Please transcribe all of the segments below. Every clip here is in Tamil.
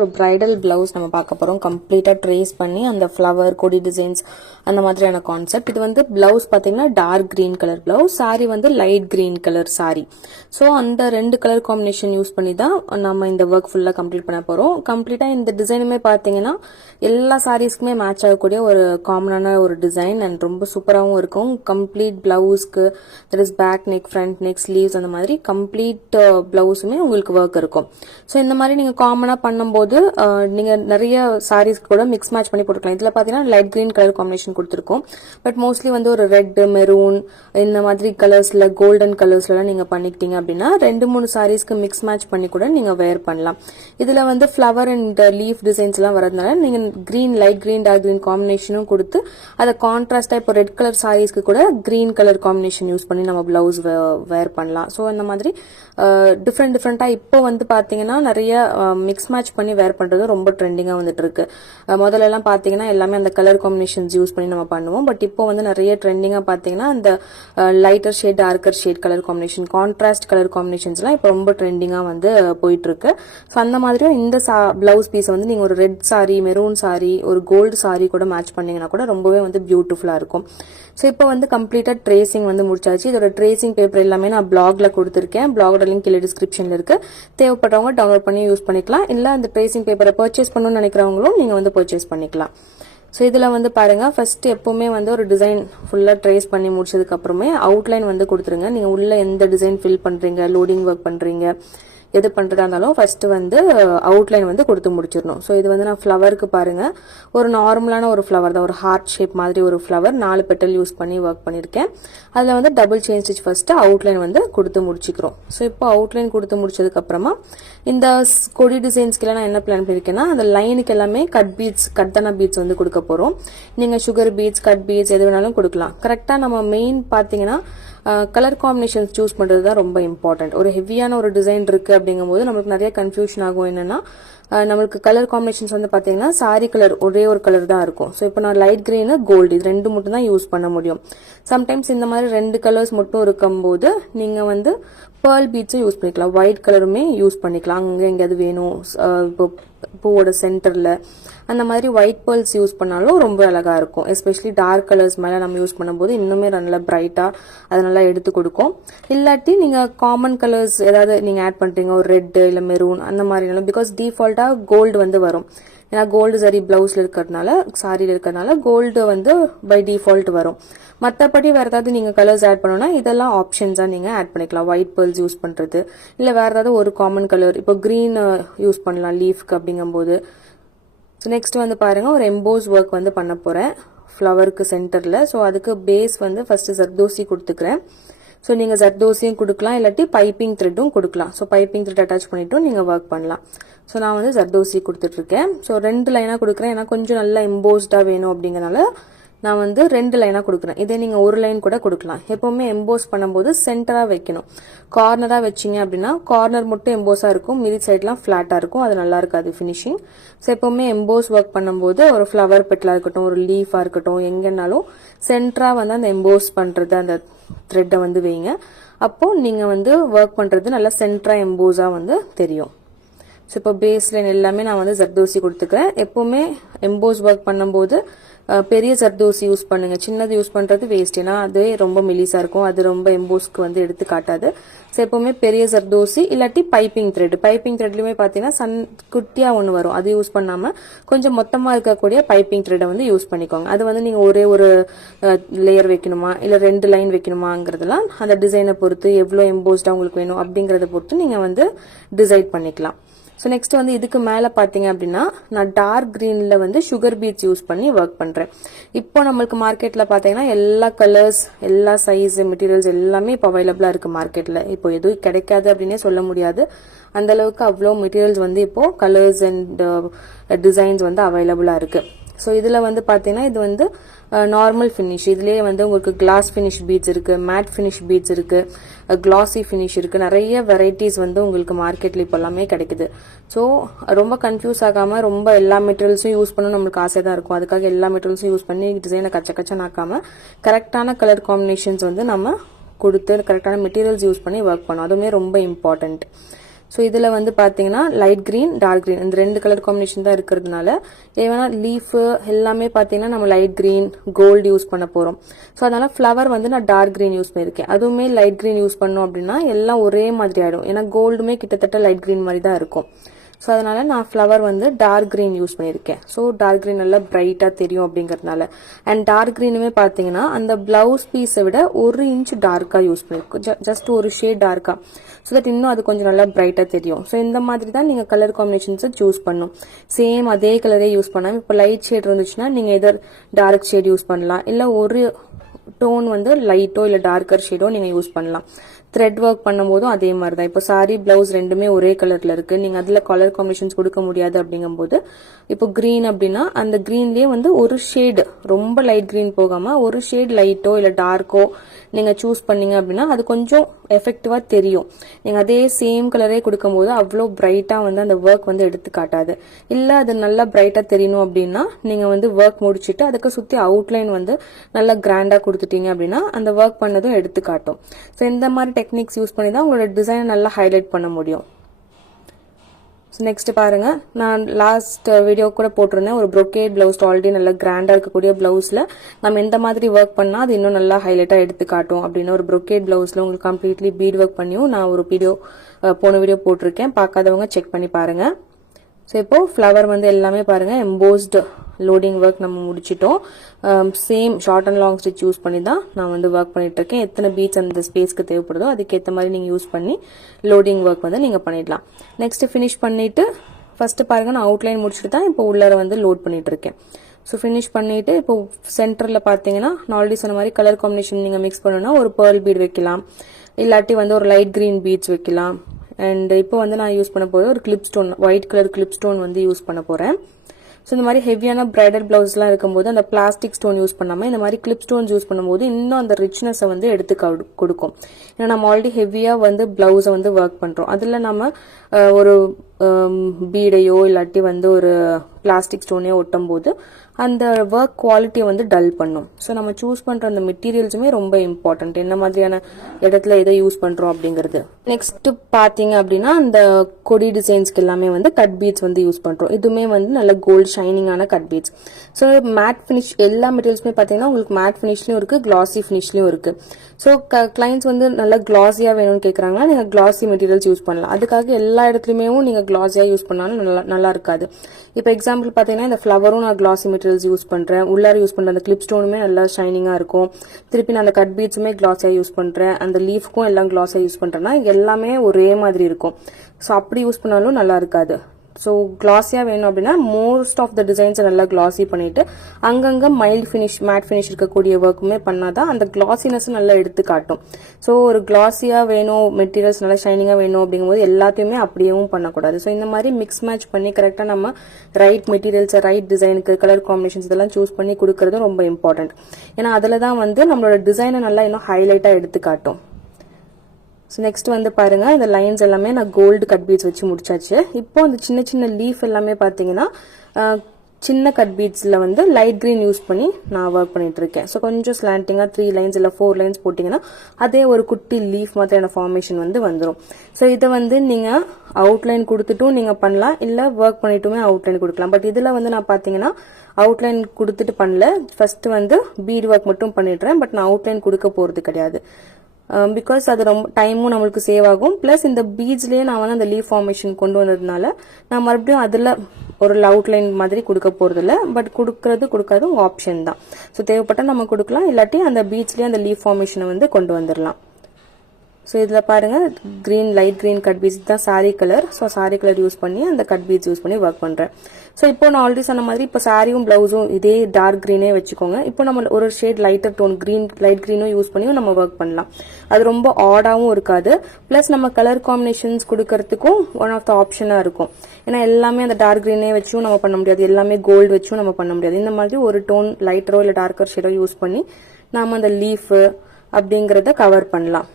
ஒரு பிரைடல் பிளவுஸ் நம்ம பார்க்க போறோம். கம்ப்ளீட்டா ட்ரேஸ் பண்ணி அந்த ஃப்ளவர் கொடி டிசைன்ஸ் அந்த மாதிரியான கான்செப்ட். இது வந்து பிளவுஸ் பாத்தீங்கன்னா dark green colour blouse, sari வந்து light green colour sari. So அந்த ரெண்டு கலர் காம்பினேஷன் யூஸ் பண்ணி தான் நம்ம இந்த ஒர்க் ஃபுல்லா கம்ப்ளீட் பண்ண போறோம். கம்ப்ளீட்டா இந்த டிசைனுமே பாத்தீங்கன்னா எல்லா சாரீஸ்க்குமே மேட்ச் ஆகக்கூடிய ஒரு காமனான ஒரு டிசைன் அண்ட் ரொம்ப சூப்பராகவும் இருக்கும். கம்ப்ளீட் பிளவுஸ்க்கு that is back neck, front neck, sleeves அந்த மாதிரி கம்ப்ளீட் பிளவுஸுமே உங்களுக்கு ஒர்க் இருக்கும். ஸோ இந்த மாதிரி நீங்க காமனா பண்ணும்போது நீங்க நிறைய சாரீஸ் கூட மிக்ஸ் மேட்ச் பண்ணி போட்டுக்கலாம். இதுல பாத்தீங்கன்னா லைட் கிரீன் கலர் காம்பினேஷன் கொடுத்துருக்கோம். பட் மோஸ்ட்லி வந்து ஒரு ரெட், மெரூன் இந்த மாதிரி கலர்ஸ்ல, கோல்டன் கலர்ஸ்ல நீங்க பண்ணிக்கிட்டீங்க அப்படின்னா 2-3 சாரீஸ்க்கு மிக்ஸ் மேட்ச் பண்ணி கூட நீங்க வேர் பண்ணலாம். இதுல வந்து ஃபிளவர் அண்ட் லீஃப் டிசைன்ஸ் எல்லாம் வரதுனால நீங்க green, light green, dark green காம்பினேஷனும் கொடுத்து அதை கான்ட்ராஸ்டா இப்போ ரெட் கலர் சாரீஸ்க்கு கூட கிரீன் கலர் காம்பினேஷன் யூஸ் பண்ணி நம்ம பிளவுஸ் வேர் பண்ணலாம். ஸோ இந்த மாதிரி டிஃப்ரெண்டா இப்போ வந்து பாத்தீங்கன்னா நிறைய மிக்ஸ் மேட்ச் பண்ணி வேர் பண்றது ரொம்ப ட்ரெண்டிங்கா வந்துட்டு இருக்கு. முதல்ல எல்லாம் பாத்தீங்கன்னா எல்லாமே அந்த கலர் காம்பினேஷன்ஸ் யூஸ் பண்ணி நம்ம பண்ணுவோம். பட் இப்போ வந்து நிறைய ட்ரெண்டிங்கா பாத்தீங்கன்னா அந்த lighter shade, darker shade colour combination, contrast colour combinations எல்லாம் இப்போ ரொம்ப ட்ரெண்டிங்கா வந்து போயிட்டு இருக்கு. ஸோ அந்த மாதிரியும் இந்த பிளவுஸ் பீஸ் வந்து நீங்க ஒரு ரெட் சாரி, மெரூன் சாரி, ஒரு கோல்டு சாரி கூட மேட்ச் பண்ணீங்கன்னா கூட ரொம்பவே வந்து பியூட்டிஃபுல்லா இருக்கும். ஸோ இப்போ வந்து கம்ப்ளீட்டா ட்ரேசிங் வந்து முடிச்சாச்சு. இதோட ட்ரேசிங் பேப்பர் எல்லாமே நான் பிளாக்ல கொடுத்துருக்கேன். பிளாகோட லிங்க் கீழே டிஸ்கிரிப்ஷன்ல இருக்கு. தேவைப்பட்டவங்க டவுன்லோட் பண்ணி யூஸ் பண்ணிக்கலாம். இல்ல அந்த ட்ரேசிங் பேப்பரை பர்ச்சேஸ் பண்ணணும்னு நினைக்கிறவங்களும் நீங்க வந்து பர்ச்சேஸ் பண்ணிக்கலாம். ஸோ இதுல வந்து பாருங்க, ஃபர்ஸ்ட் எப்பவுமே வந்து ஒரு டிசைன் ஃபுல்லா ட்ரேஸ் பண்ணி முடிச்சதுக்கு அப்புறமே அவுட்லைன் வந்து கொடுத்துருங்க. நீங்க உள்ள எந்த டிசைன் ஃபில் பண்றீங்க, லோடிங் ஒர்க் பண்றீங்க, எது பண்றதா இருந்தாலும் ஃபர்ஸ்ட் வந்து அவுட்லைன் வந்து கொடுத்து முடிச்சிடணும். ஸோ இது வந்து நான் ஃபிளவருக்கு பாருங்க, ஒரு நார்மலான ஒரு ஃபிளவர் தான், ஒரு ஹார்ட் ஷேப் மாதிரி ஒரு ஃபிளவர், 4 பெட்டல் யூஸ் பண்ணி ஒர்க் பண்ணிருக்கேன். அதுல வந்து double chain stitch first outline வந்து கொடுத்து முடிச்சுக்கிறோம். ஸோ இப்போ அவுட்லைன் கொடுத்து முடிச்சதுக்கு அப்புறமா இந்த கொடி டிசைன்ஸ்க்கு நான் என்ன பிளான் பண்ணிருக்கேன்னா, அந்த லைனுக்கு எல்லாமே கட் பீட்ஸ், கட்டன பீட்ஸ் வந்து கொடுக்க போறோம். நீங்க சுகர் பீட்ஸ், கட் பீட்ஸ் எது வேணாலும் கொடுக்கலாம். கரெக்டா நம்ம மெயின் பாத்தீங்கன்னா கலர் காம்பினேஷன்ஸ் சூஸ் பண்றது தான் ரொம்ப இம்பார்ட்டன்ட். ஒரு ஹெவியான ஒரு டிசைன் இருக்கு அப்படிங்கும்போது நமக்கு நிறைய கன்ஃபியூஷன் ஆகும். என்னன்னா நம்மளுக்கு கலர் காம்பினேஷன்ஸ் வந்து பாத்தீங்கன்னா சாரி கலர் ஒரே ஒரு கலர் தான் இருக்கும். ஸோ இப்போ நான் லைட் கிரீனு, கோல்டு இது ரெண்டு மட்டும் தான் யூஸ் பண்ண முடியும். சம்டைம்ஸ் இந்த மாதிரி 2 கலர்ஸ் மட்டும் இருக்கும்போது நீங்க வந்து பேர்ல் பீட்ஸும் யூஸ் பண்ணிக்கலாம், ஒயிட் கலருமே யூஸ் பண்ணிக்கலாம். அங்க எங்கேயாவது வேணும், இப்போ பூவோட சென்டர்ல அந்த மாதிரி ஒயிட் பேர்ல்ஸ் யூஸ் பண்ணாலும் ரொம்ப அழகா இருக்கும். எஸ்பெஷலி டார்க் கலர்ஸ் மேல நம்ம யூஸ் பண்ணும்போது இன்னுமே நல்லா பிரைட்டா அது நல்லா எடுத்து கொடுக்கும். இல்லாட்டி நீங்க காமன் கலர்ஸ் ஏதாவது நீங்க ஆட் பண்றீங்க, ஒரு ரெட் இல்ல மெரூன் அந்த மாதிரி, பிகாஸ் டிஃபால்ட்டா கோல்டு வந்து வரும். ஏன்னா கோல்டு சரி பிளவுஸ்ல இருக்கிறதுனால, சாரியில இருக்கிறதுனால கோல்டு வந்து பை டிஃபால்ட் வரும். மற்றபடி வேற ஏதாவது நீங்க கலர்ஸ் ஆட் பண்ணணும்னா இதெல்லாம் ஆப்ஷன்ஸா நீங்க ஆட் பண்ணிக்கலாம். ஒயிட் பேர்ல்ஸ் யூஸ் பண்றது, இல்ல வேற ஏதாவது ஒரு காமன் கலர், இப்போ கிரீன் யூஸ் பண்ணலாம் லீஃப்க்கு அப்படிங்கும்போது. ஸோ நெக்ஸ்ட் வந்து பாருங்க, ஒரு எம்போஸ் ஒர்க் வந்து பண்ண போறேன் ஃப்ளவருக்கு சென்டர்ல. ஸோ அதுக்கு பேஸ் வந்து ஃபர்ஸ்ட் ஜர்தோசி கொடுத்துக்கிறேன். ஸோ நீங்க ஜர்தோசியும் கொடுக்கலாம், இல்லாட்டி பைப்பிங் த்ரெட்டும் கொடுக்கலாம். ஸோ பைப்பிங் த்ரெட் அட்டாச் பண்ணிட்டும் நீங்க ஒர்க் பண்ணலாம். ஸோ நான் வந்து ஜர்தோசி கொடுத்துட்டு இருக்கேன். ஸோ 2 லைனா கொடுக்குறேன். ஏன்னா கொஞ்சம் நல்லா எம்போஸ்டா வேணும் அப்படிங்கறனால நான் வந்து 2 லைனா கொடுக்குறேன். இதே நீங்க ஒரு லைன் கூட கொடுக்கலாம். எப்பவுமே எம்போஸ் பண்ணும்போது சென்டரா வைக்கணும். கார்னரா வச்சீங்க அப்படின்னா கார்னர் மட்டும் எம்போஸா இருக்கும், மிடி சைட்லாம் பிளாட்டா இருக்கும், அது நல்லா இருக்காது ஃபினிஷிங். ஸோ எப்பவுமே எம்போஸ் ஒர்க் பண்ணும்போது ஒரு ஃபிளவர் பெட்டலா இருக்கட்டும், ஒரு லீஃபா இருக்கட்டும், எங்கன்னாலும் சென்டரா வந்து அந்த எம்போஸ் பண்றது அந்த த்ரெட்டை வந்து வைங்க. அப்போ நீங்க வந்து ஒர்க் பண்றது நல்லா சென்டரா எம்போஸா வந்து தெரியும். ஸோ இப்போ பேஸ் லைன் எல்லாமே நான் வந்து ஜர்தோசி கொடுத்துக்கிறேன். எப்பவுமே எம்போஸ் ஒர்க் பண்ணும்போது பெரிய ஜர்தோசி யூஸ் பண்ணுங்க, சின்னது யூஸ் பண்றது வேஸ்ட். ஏன்னா அது ரொம்ப மெலிசா இருக்கும், அது ரொம்ப எம்போஸ்க்கு வந்து எடுத்து காட்டாது. ஸோ எப்பவுமே பெரிய ஜர்தோசி இல்லாட்டி பைப்பிங் த்ரெட், பைப்பிங் த்ரெட்லயுமே பாத்தீங்கன்னா குட்டியா ஒன்று வரும், அது யூஸ் பண்ணாம கொஞ்சம் மொத்தமா இருக்கக்கூடிய பைப்பிங் த்ரெட்டை வந்து யூஸ் பண்ணிக்கோங்க. அது வந்து நீங்க ஒரே ஒரு லேயர் வைக்கணுமா இல்ல 2 லைன் வைக்கணுமாங்கிறதுலாம் அந்த டிசைனை பொறுத்து, எவ்வளவு எம்போஸ்டா உங்களுக்கு வேணும் அப்படிங்கறத பொறுத்து நீங்க வந்து டிசைட் பண்ணிக்கலாம். ஸோ நெக்ஸ்ட் வந்து இதுக்கு மேல பாத்தீங்க அப்படின்னா நான் டார்க் கிரீன்ல வந்து சுகர் பீட்ஸ் யூஸ் பண்ணி ஒர்க் பண்றேன். இப்போ நம்மளுக்கு மார்க்கெட்ல பாத்தீங்கன்னா எல்லா கலர்ஸ், எல்லா சைஸ், மெட்டீரியல்ஸ் எல்லாமே இப்போ அவைலபிளா இருக்கு மார்க்கெட்ல. இப்போ எதுவும் கிடைக்காது அப்படின்னே சொல்ல முடியாது. அந்த அளவுக்கு அவ்வளோ மெட்டீரியல்ஸ் வந்து இப்போ கலர்ஸ் அண்ட் டிசைன்ஸ் வந்து அவைலபிளா இருக்கு. ஸோ இதுல வந்து பாத்தீங்கன்னா இது வந்து நார்மல் ஃபினிஷ். இதுலயே வந்து உங்களுக்கு கிளாஸ் ஃபினிஷ் பீட்ஸ் இருக்கு, மேட் ஃபினிஷ் பீட்ஸ் இருக்கு, கிளாசி ஃபினிஷ் இருக்கு, நிறைய வெரைட்டிஸ் வந்து உங்களுக்கு மார்க்கெட்ல இப்போ எல்லாமே கிடைக்குது. ஸோ ரொம்ப கன்ஃபியூஸ் ஆகாம ரொம்ப எல்லா மெட்டீரியல்ஸும் யூஸ் பண்ணணும் நம்மளுக்கு ஆசை தான் இருக்கும். அதுக்காக எல்லா மெட்டீரியல்ஸும் யூஸ் பண்ணி டிசைனை கச்ச நாக்காம கரெக்டான கலர் காம்பினேஷன்ஸ் வந்து நம்ம கொடுத்து கரெக்டான மெட்டீரியல்ஸ் யூஸ் பண்ணி ஒர்க் பண்ணணும். அதுவுமே ரொம்ப இம்பார்ட்டன்ட். ஸோ இதில் வந்து பார்த்தீங்கன்னா லைட் கிரீன் டார்க் கிரீன் இந்த 2 கலர் காம்பினேஷன் தான் இருக்கிறதுனால ஏன்னா லீஃப் எல்லாமே பார்த்தீங்கன்னா நம்ம லைட் கிரீன் கோல்டு யூஸ் பண்ண போகிறோம். ஸோ அதனால ஃப்ளவர் வந்து நான் டார்க் கிரீன் யூஸ் பண்ணியிருக்கேன். அதுவுமே லைட் கிரீன் யூஸ் பண்ணோம் அப்படின்னா எல்லாம் ஒரே மாதிரி ஆகிடும். ஏன்னா கோல்டுமே கிட்டத்தட்ட லைட் கிரீன் மாதிரி தான் இருக்கும். ஸோ அதனால நான் ஃப்ளவர் வந்து டார்க் கிரீன் யூஸ் பண்ணியிருக்கேன். ஸோ டார்க் கிரீன் நல்லா பிரைட்டாக தெரியும் அப்படிங்கிறதுனால. அண்ட் டார்க் கிரீனுமே பார்த்தீங்கன்னா அந்த பிளவுஸ் பீஸை விட 1 இன்ச் டார்க்காக யூஸ் பண்ணியிருக்கோம். ஜஸ்ட் ஒரு ஷேட் டார்க்காக. ஸோ தட் இன்னும் அது கொஞ்சம் நல்லா பிரைட்டாக தெரியும். ஸோ இந்த மாதிரி தான் நீங்கள் கலர் காம்பினேஷன்ஸை சூஸ் பண்ணும். சேம் அதே கலரே யூஸ் பண்ணாமல் இப்போ லைட் ஷேட் இருந்துச்சுன்னா நீங்கள் எதர் டார்க் ஷேட் யூஸ் பண்ணலாம். இல்லை ஒரு டோன் வந்து லைட்டோ இல்லை டார்க்கர் ஷேடோ நீங்கள் யூஸ் பண்ணலாம். த்ரெட் ஒர்க் பண்ணும்போதும் அதே மாதிரி தான். இப்போ சாரி பிளவுஸ் ரெண்டுமே ஒரே கலர்ல இருக்கு. நீங்க அதுல கலர் காம்பினேஷன்ஸ் கொடுக்க முடியாது அப்படிங்கும்போது இப்போ கிரீன் அப்படின்னா அந்த கிரீன்லயே வந்து ஒரு ஷேடு ரொம்ப லைட் கிரீன் போகாம ஒரு ஷேட் லைட்டோ இல்ல டார்க்கோ நீங்க சூஸ் பண்ணீங்க அப்படின்னா அது கொஞ்சம் எஃபெக்டிவா தெரியும். நீங்க அதே சேம் கலரே கொடுக்கும் போது அவ்வளோ பிரைட்டா வந்து அந்த ஒர்க் வந்து எடுத்து காட்டாது. இல்ல அது நல்லா பிரைட்டா தெரியணும் அப்படின்னா நீங்க வந்து ஒர்க் முடிச்சுட்டு அதுக்கு சுத்தி அவுட்லைன் வந்து நல்லா கிராண்டா கொடுத்துட்டீங்க அப்படின்னா அந்த ஒர்க் பண்ணதும் எடுத்து காட்டும். ஸோ இந்த மாதிரி டெக்னிக்ஸ் யூஸ் பண்ணி தான் உங்களோட டிசைன் நல்லா ஹைலைட் பண்ண முடியும். நெக்ஸ்ட் பாருங்க, நான் லாஸ்ட் வீடியோ கூட போட்டிருந்தேன் ஒரு brocade பிளவுஸ் ஆல்ரெடி நல்லா கிராண்டா இருக்கக்கூடிய பிளவுஸ்ல நம்ம எந்த மாதிரி ஒர்க் பண்ணா அது இன்னும் நல்லா ஹைலைட்டா எடுத்து காட்டும் அப்படின்னு ஒரு brocade பிளவுஸ்ல உங்களுக்கு கம்ப்ளீட்லி பீட் ஒர்க் பண்ணியும் நான் ஒரு வீடியோ போன வீடியோ போட்டிருக்கேன். பார்க்காதவங்க செக் பண்ணி பாருங்க. ஸோ இப்போ ஃப்ளவர் வந்து எல்லாமே பாருங்க எம்போஸ்டு லோடிங் ஒர்க் நம்ம முடிச்சிட்டோம். Same short and long stitch use பண்ணி தான் நான் வந்து ஒர்க் பண்ணிட்டு இருக்கேன். எத்தனை பீட்ஸ் அந்த ஸ்பேஸ்க்கு தேவைப்படுதோ அதுக்கேற்ற மாதிரி நீங்க யூஸ் பண்ணி லோடிங் ஒர்க் வந்து நீங்க பண்ணிடலாம். நெக்ஸ்ட் ஃபினிஷ் பண்ணிட்டு ஃபர்ஸ்ட் பாருங்க நான் அவுட்லைன் முடிச்சுட்டு தான் இப்போ உள்ளார வந்து லோட் பண்ணிட்டு இருக்கேன். ஸோ ஃபினிஷ் பண்ணிட்டு இப்போ சென்டர்ல பாத்தீங்கன்னா நான் ஆல்ரெடி சொன்ன மாதிரி கலர் காம்பினேஷன் நீங்க மிக்ஸ் பண்ணணும்னா ஒரு பேர்ல் பீட் வைக்கலாம், இல்லாட்டி வந்து ஒரு லைட் கிரீன் பீட்ஸ் வைக்கலாம். அண்ட் இப்போ வந்து நான் யூஸ் பண்ண போற ஒரு clip stone white colour clip stone வந்து யூஸ் பண்ண போறேன். ஸோ இந்த மாதிரி ஹெவியான பிரைடல் பிளவுஸ்லாம் இருக்கும்போது அந்த பிளாஸ்டிக் ஸ்டோன் யூஸ் பண்ணாமல் இந்த மாதிரி கிளிப் ஸ்டோன்ஸ் யூஸ் பண்ணும்போது இன்னும் அந்த ரிச்னஸை வந்து எடுத்து கொடுக்கும். ஏன்னா நம்ம ஆல்ரெடி ஹெவியாக வந்து பிளவுஸை வந்து ஒர்க் பண்ணுறோம். அதில் நம்ம ஒரு பீடையோ இல்லாட்டி வந்து ஒரு பிளாஸ்டிக் ஸ்டோனையோ ஒட்டும் போது அந்த ஒர்க் குவாலிட்டியை வந்து டல் பண்ணும். ஸோ நம்ம சூஸ் பண்ற அந்த மெட்டீரியல்ஸுமே ரொம்ப இம்பார்ட்டன்ட், என்ன மாதிரியான இடத்துல எதை யூஸ் பண்றோம் அப்படிங்கிறது. நெக்ஸ்ட் பாத்தீங்க அப்படின்னா அந்த கொடி டிசைன்ஸ்க்கு எல்லாமே வந்து கட் பீட்ஸ் வந்து யூஸ் பண்றோம். இதுவுமே வந்து நல்ல கோல்டு ஷைனிங்கான cut beads. So matte finish எல்லா மெட்டீரியல்ஸுமே பாத்தீங்கன்னா உங்களுக்கு மேட் ஃபினிஷ்லயும் இருக்கு, கிளாசி ஃபினிஷ்லயும் இருக்கு. ஸோ கிளைண்ட்ஸ் வந்து நல்லா கிளாஸியா வேணும்னு கேட்கறாங்கன்னா நீங்க கிளாசி மெட்டீரியல்ஸ் யூஸ் பண்ணலாம். அதுக்காக எல்லா இடத்துலயுமே நீங்க கிளாஸியா யூஸ் பண்ணாலும் நல்லா இருக்காது. இப்போ எக்ஸாம்பிள் பாத்தீங்கன்னா இந்த ஃபிளவரும் நான் கிளாசி மெட்டீரியல்ஸ் யூஸ் பண்றேன், உள்ளார யூஸ் பண்ற அந்த கிளிப் ஸ்டோனுமே நல்லா ஷைனிங்கா இருக்கும். திருப்பி நான் அந்த கட் பீட்ஸுமே கிளாஸியா யூஸ் பண்றேன், அந்த லீஃப்க்கும் எல்லாம் கிளாஸியா யூஸ் பண்றேன்னா எல்லாமே ஒரே மாதிரி இருக்கும். ஸோ அப்படி யூஸ் பண்ணாலும் நல்லா இருக்காது. ஸோ கிளாஸியா வேணும் அப்படின்னா மோஸ்ட் ஆஃப் த டிசைன்ஸை நல்லா கிளாஸி பண்ணிட்டு அங்கங்க மைல்ட் ஃபினிஷ் மேட் ஃபினிஷ் இருக்கக்கூடிய ஒர்க்குமே பண்ணாதான் அந்த கிளாசினஸ் நல்லா எடுத்து காட்டும். ஸோ ஒரு கிளாஸியா வேணும், மெட்டீரியல்ஸ் நல்லா ஷைனிங்கா வேணும் அப்படிங்கும்போது எல்லாத்தையுமே அப்படியேவும் பண்ணக்கூடாது. ஸோ இந்த மாதிரி மிக்ஸ் மேட்ச் பண்ணி கரெக்டா நம்ம ரைட் மெட்டீரியல்ஸ் ரைட் டிசைனுக்கு கலர் காம்பினேஷன்ஸ் இதெல்லாம் சூஸ் பண்ணி கொடுக்கறது ரொம்ப இம்பார்ட்டன்ட். ஏன்னா அதுல தான் வந்து நம்மளோட டிசைனை நல்லா இன்னும் ஹைலைட்டா எடுத்து காட்டும். ஸோ நெக்ஸ்ட் வந்து பாருங்க இந்த லைன்ஸ் எல்லாமே நான் கோல்டு கட் பீட்ஸ் வச்சு முடிச்சாச்சு. இப்போ அந்த சின்ன சின்ன லீஃப் எல்லாமே பாத்தீங்கன்னா சின்ன கட் பீட்ஸ்ல வந்து லைட் கிரீன் யூஸ் பண்ணி நான் ஒர்க் பண்ணிட்டு இருக்கேன். ஸோ கொஞ்சம் ஸ்லாண்டிங்கா 3 லைன்ஸ் இல்ல 4 லைன்ஸ் போட்டீங்கன்னா அதே ஒரு குட்டி லீஃப் மாதிரியான ஃபார்மேஷன் வந்து வந்துடும். ஸோ இதை வந்து நீங்க அவுட்லைன் கொடுத்துட்டும் நீங்க பண்ணலாம், இல்ல ஒர்க் பண்ணிட்டுமே அவுட்லைன் கொடுக்கலாம். பட் இதுல வந்து நான் பாத்தீங்கன்னா அவுட்லைன் கொடுத்துட்டு பண்ணல, ஃபர்ஸ்ட் வந்து பீட் ஒர்க் மட்டும் பண்ணிடுறேன். பட் நான் அவுட்லைன் கொடுக்க போறது கிடையாது. பிகாஸ் அது ரொம்ப டைமும் நம்மளுக்கு சேவ் ஆகும். பிளஸ் இந்த பீட்ஸ்லயே நான் வந்து அந்த லீஃப் ஃபார்மேஷன் கொண்டு வந்ததுனால நான் மறுபடியும் அதுல ஒரு அவுட்லைன் மாதிரி கொடுக்க போறது இல்ல. பட் கொடுக்காது உங்க ஆப்ஷன் தான். ஸோ தேவைப்பட்டா நம்ம கொடுக்கலாம், இல்லாட்டி அந்த பீட்ஸ்லயே அந்த லீஃப் ஃபார்மேஷனை வந்து கொண்டு வந்துடலாம். ஸோ இதில் பாருங்க green light green cut beads தான் sari colour. So sari colour use பண்ணி அந்த கட் பீட்ஸ் யூஸ் பண்ணி ஒர்க் பண்றேன். ஸோ இப்போ நான் ஆல்ரெடி சொன்ன மாதிரி இப்போ சாரியும் பிளவுஸும் இதே டார்க் கிரீனே வச்சுக்கோங்க. இப்போ நம்ம ஒரு shade lighter tone green light கிரீனும் யூஸ் பண்ணியும் நம்ம ஒர்க் பண்ணலாம். அது ரொம்ப ஆடாவும் இருக்காது. பிளஸ் நம்ம கலர் காம்பினேஷன்ஸ் கொடுக்கறதுக்கும் ஒன் ஆஃப் த ஆப்ஷனா இருக்கும். ஏன்னா எல்லாமே அந்த டார்க் கிரீனே வச்சும் நம்ம பண்ண முடியாது, எல்லாமே கோல்டு வச்சும் நம்ம பண்ண முடியாது. இந்த மாதிரி ஒரு டோன் லைட்டரோ இல்ல டார்க்கர் ஷேடோ யூஸ் பண்ணி நாம அந்த லீஃப் அப்படிங்கறத கவர் பண்ணலாம்.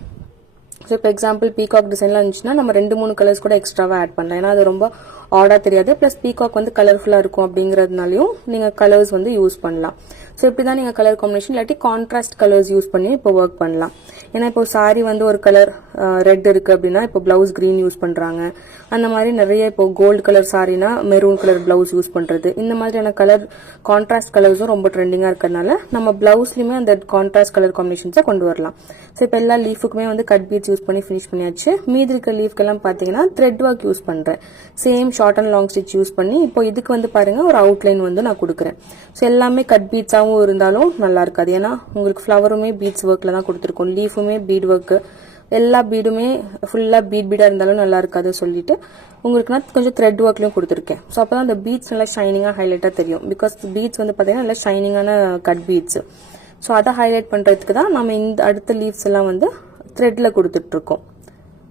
ஸோ இப்போ எக்ஸாம்பிள் பீகாக் டிசைன்லாம் இருந்துச்சுன்னா நம்ம 2-3 கலர்ஸ் கூட எக்ஸ்ட்ராவா ஆட் பண்ணலாம். ஏன்னா அது ரொம்ப ஆடா தெரியாது. பிளஸ் பீகாக் வந்து கலர்ஃபுல்லா இருக்கும் அப்படிங்கறதுனாலயும் நீங்க கலர்ஸ் வந்து யூஸ் பண்ணலாம். ஸோ இப்படிதான் நீங்க கலர் காம்பினேஷன் இல்லாட்டி கான்ட்ராஸ்ட் கலர்ஸ் யூஸ் பண்ணி இப்போ ஒர்க் பண்ணலாம். ஏன்னா இப்போ சாரி வந்து ஒரு கலர் ரெட் இருக்கு அப்படின்னா இப்போ பிளவுஸ் கிரீன் யூஸ் பண்றாங்க. அந்த மாதிரி நிறைய இப்போ கோல்டு கலர் சாரினா மெரூன் கலர் பிளவுஸ் யூஸ் பண்றது, இந்த மாதிரியான கலர் கான்ட்ராஸ்ட் கலர்ஸும் ரொம்ப ட்ரெண்டிங்கா இருக்கிறதுனால நம்ம பிளவுஸ்லயுமே அந்த கான்ட்ராஸ்ட் கலர் காம்பினேஷன்ஸை கொண்டு வரலாம். ஸோ இப்போ எல்லா லீஃபுக்குமே வந்து கட் பீட்ஸ் யூஸ் பண்ணி ஃபினிஷ் பண்ணியாச்சு. மீதி இருக்க லீஃப்க்கெல்லாம் பாத்தீங்கன்னா த்ரெட் ஒர்க் யூஸ் பண்றேன். Same short and long stitch use பண்ணி இப்போ இதுக்கு வந்து பாருங்க ஒரு அவுட்லைன் வந்து நான் கொடுக்குறேன். ஸோ எல்லாமே கட் பீட்ஸாவும் இருந்தாலும் நல்லா இருக்காது. ஏன்னா உங்களுக்கு ஃபிளவருமே பீட்ஸ் ஒர்க்ல தான் கொடுத்துருக்கோம், லீஃபுமே பீட் ஒர்க், எல்லா பீடுமே ஃபுல்லா பீடா இருந்தாலும் நல்லா இருக்காது சொல்லிட்டு உங்களுக்கு நான் கொஞ்சம் த்ரெட் ஒர்க்லயும் கொடுத்துருக்கேன். ஸோ அப்பதான் அந்த பீட்ஸ் நல்லா ஷைனிங்கா ஹைலைட்டா தெரியும். பிகாஸ் பீட்ஸ் வந்து பாத்தீங்கன்னா நல்லா ஷைனிங்கான கட் பீட்ஸ். ஸோ அதை ஹைலைட் பண்றதுக்கு தான் நம்ம இந்த அடுத்த லீவ்ஸ் எல்லாம் வந்து த்ரெட்ல கொடுத்துட்டு இருக்கோம்.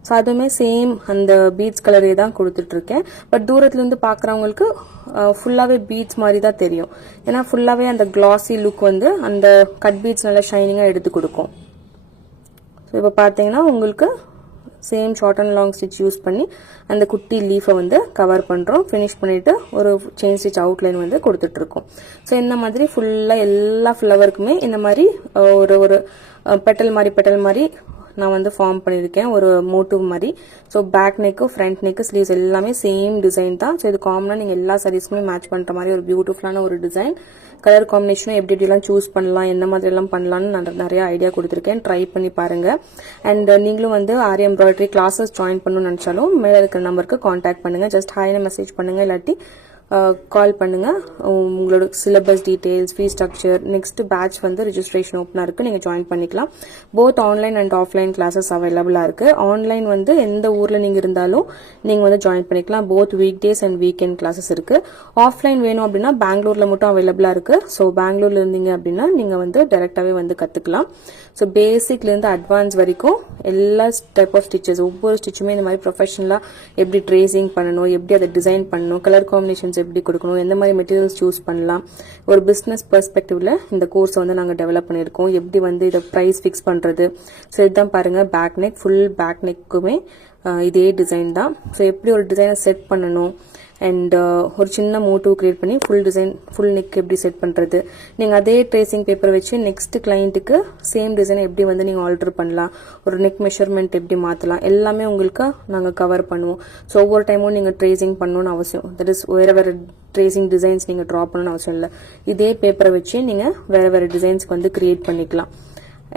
ஸோ அதுவுமே சேம் அந்த பீட்ஸ் கலரே தான் கொடுத்துட்டு இருக்கேன். பட் தூரத்துல இருந்து பாக்குறவங்களுக்கு ஃபுல்லாவே பீட்ஸ் மாதிரி தான் தெரியும். ஏன்னா ஃபுல்லாவே அந்த கிளாசி லுக் வந்து அந்த கட் பீட்ஸ் நல்லா ஷைனிங்கா எடுத்து கொடுக்கும். ஸோ இப்போ பார்த்தீங்கன்னா உங்களுக்கு same short and long stitch use பண்ணி அந்த குட்டி லீஃபை வந்து கவர் பண்ணுறோம். ஃபினிஷ் பண்ணிட்டு ஒரு செயின் ஸ்டிச் அவுட்லைன் வந்து கொடுத்துட்டு இருக்கோம். ஸோ இந்த மாதிரி ஃபுல்லாக எல்லா ஃப்ளவருக்குமே இந்த மாதிரி ஒரு ஒரு பெட்டல் மாதிரி நான் வந்து ஃபார்ம் பண்ணியிருக்கேன், ஒரு மோட்டிவ் மாதிரி. So back neck, front neck, sleeves எல்லாமே சேம் டிசைன் தான். ஸோ இது காமனாக நீங்கள் எல்லா சாரீஸ்க்குமே மேட்ச் பண்ணுற மாதிரி ஒரு பியூட்டிஃபுல்லான ஒரு டிசைன். கலர் காம்பினேஷனும் எப்படி எப்படிலாம் சூஸ் பண்ணலாம், என்ன மாதிரி எல்லாம் பண்ணலாம்னு நான் நிறைய ஐடியா கொடுத்துருக்கேன். ட்ரை பண்ணி பாருங்க. அண்ட் நீங்களும் வந்து ஆரி எம்ப்ராய்டரி கிளாஸஸ் ஜாயின் பண்ணணும்னு நினைச்சாலும் மேலே இருக்கிற நம்பருக்கு கான்டாக்ட் பண்ணுங்க. ஜஸ்ட் ஹாய்னு மெசேஜ் பண்ணுங்க, இல்லாட்டி கால் பண்ணுங்க. உங்களோட syllabus details, fee structure, next batch வந்து ரிஜிஸ்ட்ரேஷன் ஓப்பனா இருக்கு, நீங்க ஜாயின் பண்ணிக்கலாம். Both online and offline classes அவைலபிளா இருக்கு. ஆன்லைன் வந்து எந்த ஊர்ல நீங்க இருந்தாலும் நீங்க வந்து ஜாயின் பண்ணிக்கலாம். Both week days and weekend classes இருக்கு. ஆஃப்லைன் வேணும் அப்படின்னா பெங்களூர்ல மட்டும் அவைலபிளா இருக்கு. ஸோ பெங்களூர்ல இருந்தீங்க அப்படின்னா நீங்க வந்து டைரக்டாவே வந்து கத்துக்கலாம். ஸோ பேசிக்ல இருந்து அட்வான்ஸ் வரைக்கும் எல்லா டைப் ஆஃப் ஸ்டிச்சஸ், ஒவ்வொரு ஸ்டிச்சுமே இந்த மாதிரி ப்ரொஃபஷனலா எப்படி ட்ரேசிங் பண்ணணும், எப்படி அதை டிசைன் பண்ணணும், கலர் காம்பினேஷன்ஸ் எப்படி கொடுக்கணும், எந்த மாதிரி மெட்டீரியல்ஸ் சூஸ் பண்ணலாம், ஒரு பிசினஸ் பெர்ஸ்பெக்டிவ்ல இந்த கோர்ஸ் வந்து நாங்க டெவலப் பண்ணிருக்கோம். எப்படி வந்து இதை பிரைஸ் ஃபிக்ஸ் பண்றது. ஸோ இதுதான் பாருங்க, பேக் நெக், ஃபுல் பேக் நெக்குமே இதே டிசைன் தான். ஸோ எப்படி ஒரு டிசைனை செட் பண்ணணும் அண்ட் ஒரு சின்ன மோட்டிவ் கிரியேட் பண்ணி ஃபுல் டிசைன், ஃபுல் நெக் எப்படி செட் பண்றது, நீங்க அதே ட்ரேசிங் பேப்பர் வச்சு நெக்ஸ்ட் கிளைண்ட்டுக்கு சேம் டிசைனை எப்படி வந்து நீங்க ஆல்டர் பண்ணலாம், ஒரு நெக் மெஷர்மெண்ட் எப்படி மாத்தலாம், எல்லாமே உங்களுக்கு நாங்க கவர் பண்ணுவோம். ஸோ ஒவ்வொரு டைமும் நீங்க ட்ரேசிங் பண்ணணும்னு அவசியம், தட் இஸ் வேற ட்ரேசிங் டிசைன்ஸ் நீங்க ட்ரா பண்ணணும்னு அவசியம் இல்லை. இதே பேப்பரை வச்சு நீங்க வேற டிசைன்ஸ்க்கு வந்து கிரியேட் பண்ணிக்கலாம்.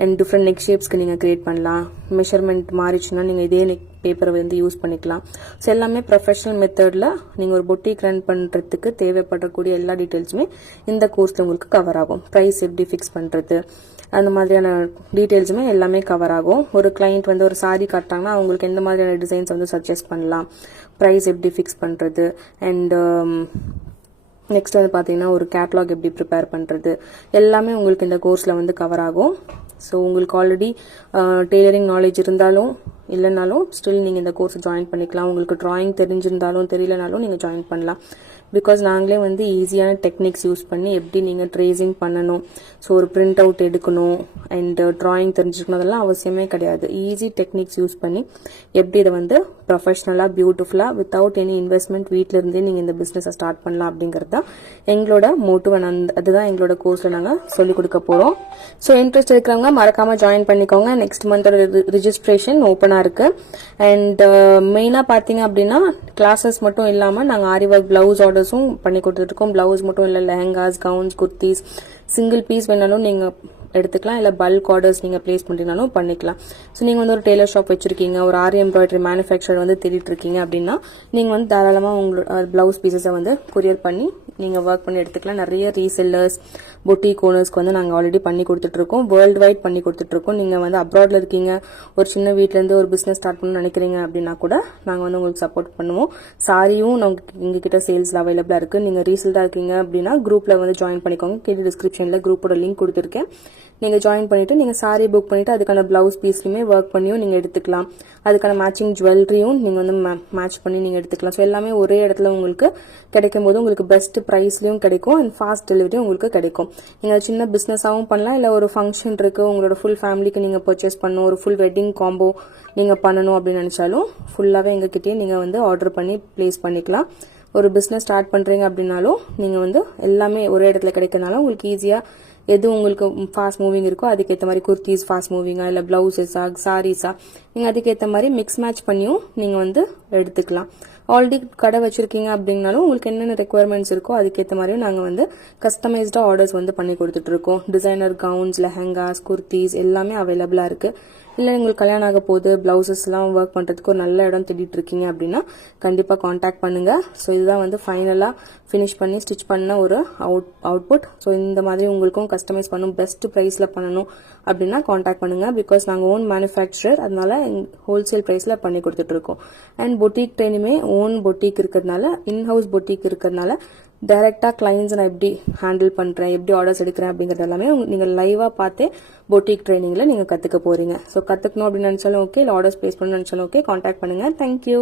அண்ட் டிஃப்ரெண்ட் நெக் ஷேப்ஸ்க்கு நீங்கள் கிரியேட் பண்ணலாம். மெஷர்மெண்ட் மாறிச்சுன்னா நீங்கள் இதே நெக் பேப்பரை வந்து யூஸ் பண்ணிக்கலாம். ஸோ எல்லாமே ப்ரொஃபஷனல் மெத்தடில் நீங்கள் ஒரு பொட்டிக் ரன் பண்ணுறதுக்கு தேவைப்படக்கூடிய எல்லா டீட்டெயில்ஸுமே இந்த கோர்ஸில் உங்களுக்கு கவர் ஆகும். ப்ரைஸ் எப்படி ஃபிக்ஸ் பண்ணுறது, அந்த மாதிரியான டீட்டெயில்ஸுமே எல்லாமே கவர் ஆகும். ஒரு கிளைண்ட் வந்து ஒரு சாரி காட்டாங்கன்னா அவங்களுக்கு எந்த மாதிரியான டிசைன்ஸ் வந்து சஜஸ்ட் பண்ணலாம், ப்ரைஸ் எப்படி ஃபிக்ஸ் பண்ணுறது, அண்ட் நெக்ஸ்ட் வந்து பார்த்தீங்கன்னா ஒரு கேட்லாக் எப்படி ப்ரிப்பேர் பண்ணுறது, எல்லாமே உங்களுக்கு இந்த கோர்ஸில் வந்து கவர் ஆகும். ஸோ உங்களுக்கு ஆல்ரெடி டெய்லரிங் நாலேஜ் இருந்தாலும் இல்லைனாலும் ஸ்டில் நீங்கள் இந்த கோர்ஸ் ஜாயின் பண்ணிக்கலாம். உங்களுக்கு டிராயிங் தெரிஞ்சிருந்தாலும் தெரியலனாலும் நீங்கள் ஜாயின் பண்ணலாம். பிகாஸ் நாங்களே வந்து ஈஸியான டெக்னிக்ஸ் யூஸ் பண்ணி எப்படி நீங்கள் ட்ரேசிங் பண்ணணும், ஸோ ஒரு பிரிண்ட் அவுட் எடுக்கணும் அண்ட் டிராயிங் தெரிஞ்சுக்கணும், அதெல்லாம் அவசியமே கிடையாது. ஈஸி டெக்னிக்ஸ் யூஸ் பண்ணி எப்படி இதை வந்து ப்ரொஃபஷனலாக பியூட்டிஃபுல்லாக வித்தவுட் எனி இன்வெஸ்ட்மெண்ட் வீட்டில இருந்தே நீங்கள் இந்த பிஸ்னஸை ஸ்டார்ட் பண்ணலாம் அப்படிங்கிறது தான் எங்களோட மோட்டிவ். அதுதான் எங்களோட கோர்ஸில் நாங்கள் சொல்லிக் கொடுக்க போகிறோம். ஸோ இன்ட்ரெஸ்ட் இருக்கிறவங்க மறக்காமல் ஜாயின் பண்ணிக்கோங்க. நெக்ஸ்ட் மந்தோட ரிஜிஸ்ட்ரேஷன் ஓப்பனாக இருக்கு. அண்ட் மெயினாக பார்த்தீங்க அப்படின்னா கிளாஸஸ் மட்டும் இல்லாமல் நாங்கள் ஆரி ஒர்க் பிளவுஸ் ஆர்டர்ஸும் பண்ணி கொடுத்துருக்கோம். பிளவுஸ் மட்டும் இல்லை, lehengas, gowns, kurtis, single piece வேணாலும் நீங்கள் எடுத்துக்கலாம், இல்லை பல்க் ஆர்டர்ஸ் நீங்கள் பிளேஸ் பண்ணினாலும் பண்ணிக்கலாம். ஸோ நீங்கள் வந்து ஒரு டெய்லர் ஷாப் வச்சிருக்கீங்க, ஒரு ஆரி எம்ப்ராய்டரி மேனுஃபேக்சர் வந்து தேடிட்டு இருக்கீங்க அப்படின்னா நீங்கள் வந்து தாராளமாக உங்களோட பிளவுஸ் பீசஸை வந்து கொரியர் பண்ணி நீங்கள் ஒர்க் பண்ணி எடுத்துக்கலாம். நிறைய ரீசெல்லர்ஸ், பொட்டிக் ஓனர்ஸ்க்கு வந்து நாங்கள் ஆல்ரெடி பண்ணி கொடுத்துட்டு இருக்கோம், வேர்ல்டு வைட் பண்ணி கொடுத்துட்டு இருக்கோம். நீங்கள் வந்து அப்ராட்ல இருக்கீங்க, ஒரு சின்ன வீட்டிலேருந்து ஒரு பிஸ்னஸ் ஸ்டார்ட் பண்ணணும்னு நினைக்கிறீங்க அப்படின்னா கூட நாங்கள் வந்து உங்களுக்கு சப்போர்ட் பண்ணுவோம். சாரியும் எங்ககிட்ட சேல்ஸ்ல அவைலபிளா இருக்கு. நீங்க ரீசெல்டா இருக்கீங்க அப்படின்னா குரூப்ல வந்து ஜாயின் பண்ணிக்கோங்க. கீழே டிஸ்கிரிப்ஷன்ல குரூப்போட லிங்க் கொடுத்துருக்கேன். நீங்க ஜாயின் பண்ணிட்டு நீங்க சாரி புக் பண்ணிட்டு அதுக்கான பிளவுஸ் பீஸ்லயுமே ஒர்க் பண்ணியும் நீங்க எடுத்துக்கலாம். அதுக்கான மேட்சிங் ஜுவல்லரியும் நீங்க வந்து மேட்ச் பண்ணி நீங்க எடுத்துக்கலாம். ஸோ எல்லாமே ஒரே இடத்துல உங்களுக்கு கிடைக்கும் போது உங்களுக்கு பெஸ்ட் பிரைஸ்லயும் கிடைக்கும் அண்ட் ஃபாஸ்ட் டெலிவரியும் உங்களுக்கு கிடைக்கும். நீங்க சின்ன பிசினஸாவும் பண்ணலாம், இல்ல ஒரு ஃபங்க்ஷன் இருக்கு உங்களோட ஃபுல் ஃபேமிலிக்கு நீங்க பர்ச்சேஸ் பண்ணணும், ஒரு ஃபுல் வெட்டிங் காம்போ நீங்க பண்ணணும் அப்படின்னு நினைச்சாலும் ஃபுல்லாவே எங்ககிட்டயே நீங்க வந்து ஆர்டர் பண்ணி பிளேஸ் பண்ணிக்கலாம். ஒரு பிஸ்னஸ் ஸ்டார்ட் பண்ணுறீங்க அப்படின்னாலும் நீங்கள் வந்து எல்லாமே ஒரே இடத்துல கிடைக்கிறனால உங்களுக்கு ஈஸியாக எது உங்களுக்கு ஃபாஸ்ட் மூவிங் இருக்கோ அதுக்கேற்ற மாதிரி குர்த்திஸ் ஃபாஸ்ட் மூவிங்கா இல்லை பிளவுஸஸா சாரீஸா நீங்கள் அதுக்கேற்ற மாதிரி மிக்ஸ் மேட்ச் பண்ணியும் நீங்கள் வந்து எடுத்துக்கலாம். ஆல்ரெடி கடை வச்சிருக்கீங்க அப்படின்னாலும் உங்களுக்கு என்னென்ன ரெக்குவயர்மெண்ட்ஸ் இருக்கோ அதுக்கேற்ற மாதிரியும் நாங்கள் வந்து கஸ்டமைஸ்டாக ஆர்டர்ஸ் வந்து பண்ணி கொடுத்துட்ருக்கோம். டிசைனர் கவுன்ஸ், லெஹங்காஸ், குர்த்திஸ் எல்லாமே அவைலபிளாக இருக்குது. இல்லை உங்களுக்கு கல்யாணம் ஆக போகுது, பிளவுசஸ்லாம் ஒர்க் பண்ணுறதுக்கு ஒரு நல்ல இடம் தேடிட்டு இருக்கீங்க அப்படின்னா கண்டிப்பாக காண்டாக்ட் பண்ணுங்கள். ஸோ இதுதான் வந்து ஃபைனலாக ஃபினிஷ் பண்ணி ஸ்டிச் பண்ண ஒரு அவுட்புட். ஸோ இந்த மாதிரி உங்களுக்கும் கஸ்டமைஸ் பண்ணணும், பெஸ்ட் ப்ரைஸில் பண்ணணும் அப்படின்னா காண்டாக்ட் பண்ணுங்கள். பிகாஸ் நாங்கள் ஓன் மேனுஃபேக்சரர், அதனால ஹோல்சேல் ப்ரைஸில் பண்ணி கொடுத்துட்ருக்கோம். அண்ட் பொட்டிக் ட்ரைனிங்குமே ஓன் பொட்டிக் இருக்கிறதுனால, இன்ஹவுஸ் பொட்டிக் இருக்கிறதுனால டைரெக்டாக கிளைண்ட்ஸ் நான் எப்படி ஹேண்டில் பண்ணுறேன், எப்படி ஆர்டர்ஸ் எடுக்கிறேன் அப்படிங்கிறது எல்லாமே நீங்கள் லைவாக பார்த்தே பொட்டிக் ட்ரைனிங்கில் நீங்கள் கற்றுக்க போகிறீங்க. ஸோ கற்றுக்கணும் அப்படின்னு நினச்சாலும் ஓகே, இல்லை ஆர்டர்ஸ் ப்ளேஸ் பண்ணணும்னு நினச்சாலும் ஓகே, காண்டாக்ட் பண்ணுங்கள். தேங்க்யூ.